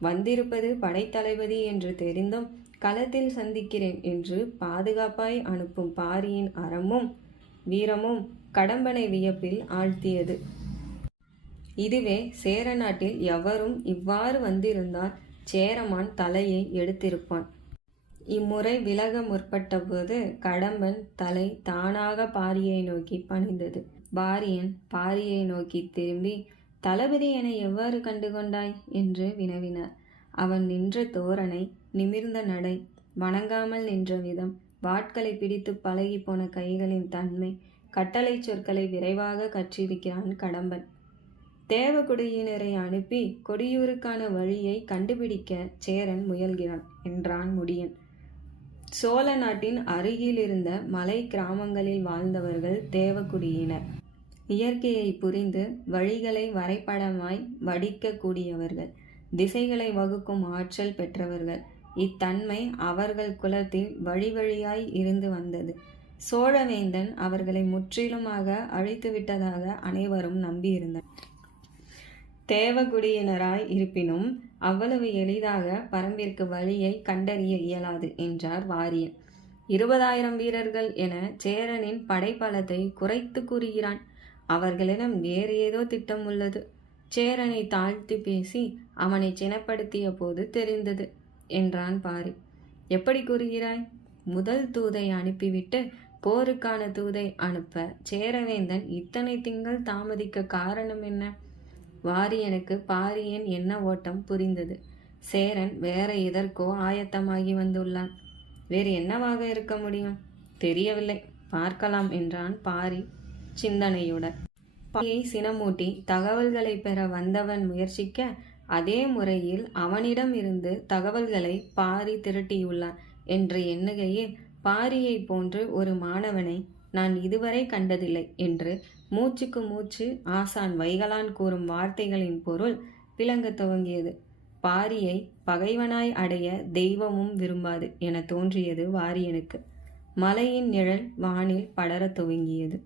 வந்திருப்பது படைத்தளபதி என்று தெரிந்தும் களத்தில் சந்திக்கிறேன் என்று பாதுகாப்பாய் அனுப்பும் பாரியின் அறமும் வீரமும் கடம்பனை வியப்பில் ஆழ்த்தியது. இதுவே சேர நாட்டில் எவரும் இவ்வாறு வந்திருந்தால் சேரமான் தலையை எடுத்திருப்பான். இம்முறை விலக முற்பட்டபோது கடம்பன் தலை தானாக பாரியை நோக்கி பணிந்தது. பாரியன் பாரியை நோக்கி திரும்பி தளபதி என எவ்வாறு கண்டுகொண்டாய்? என்று வினவினார். அவன் நின்ற தோரணை நிமிர்ந்த நடை வணங்காமல் நின்ற விதம் வாட்களை பிடித்து பழகி போன கைகளின் தன்மை கட்டளை சொற்களை விரைவாக கற்றிருக்கிறான் கடம்பன். தேவகுடியினரை அனுப்பி கொடியூருக்கான வழியை கண்டுபிடிக்க சேரன் முயல்கிறான் என்றான் முடியன். சோழ நாட்டின் அருகிலிருந்த மலை கிராமங்களில் வாழ்ந்தவர்கள் தேவகுடியினர். இயற்கையை புரிந்து வழிகளை வரைபடமாய் வடிக்கக்கூடியவர்கள் திசைகளை வகுக்கும் ஆற்றல் பெற்றவர்கள். இத்தன்மை அவர்கள் குலத்தில் வழி வழியாய் இருந்து வந்தது. சோழவேந்தன் அவர்களை முற்றிலுமாக அழித்துவிட்டதாக அனைவரும் நம்பியிருந்தனர். தேவகுடியினராய் இருப்பினும் அவ்வளவு எளிதாக பரம்பிற்கு வழியை கண்டறிய இயலாது என்றார் வாரியன். இருபதாயிரம் வீரர்கள் என சேரனின் படைப்பலத்தை குறைத்து கூறுகிறான். அவர்களிடம் வேறு ஏதோ திட்டம் உள்ளது. சேரனை தாழ்த்தி பேசி அவனை சினப்படுத்திய போது தெரிந்தது என்றான் பாரி. எப்படி கூறுகிறாய்? முதல் தூதை அனுப்பிவிட்டு போருக்கான தூதை அனுப்ப சேரவேந்தன் இத்தனை திங்கள் தாமதிக்க காரணம் என்ன வாரியனுக்கு பாரியின் என்ன ஓட்டம் புரிந்தது. சேரன் வேற எதற்கோ ஆயத்தமாகி வந்துள்ளான். வேறு என்னவாக இருக்க முடியும்? தெரியவில்லை. பார்க்கலாம் என்றான் பாரி. சிந்தனையுடன் பாரியை சினமூட்டி தகவல்களை பெற வந்தவன் முயற்சிக்க அதே முறையில் அவனிடம் இருந்து தகவல்களை பாரி திரட்டியுள்ளான் என்று எண்ணுகையில் பாரியை போன்று ஒரு மாணவனை நான் இதுவரை கண்டதில்லை என்று மூச்சுக்கு மூச்சு ஆசான் வைகலான் கூறும் வார்த்தைகளின் பொருள் விளங்கத் துவங்கியது. பாரியை பகைவனாய் அடைய தெய்வமும் விரும்பாது என தோன்றியது வாரியனுக்கு. மலையின் நிழல் வானில் படரத் துவங்கியது.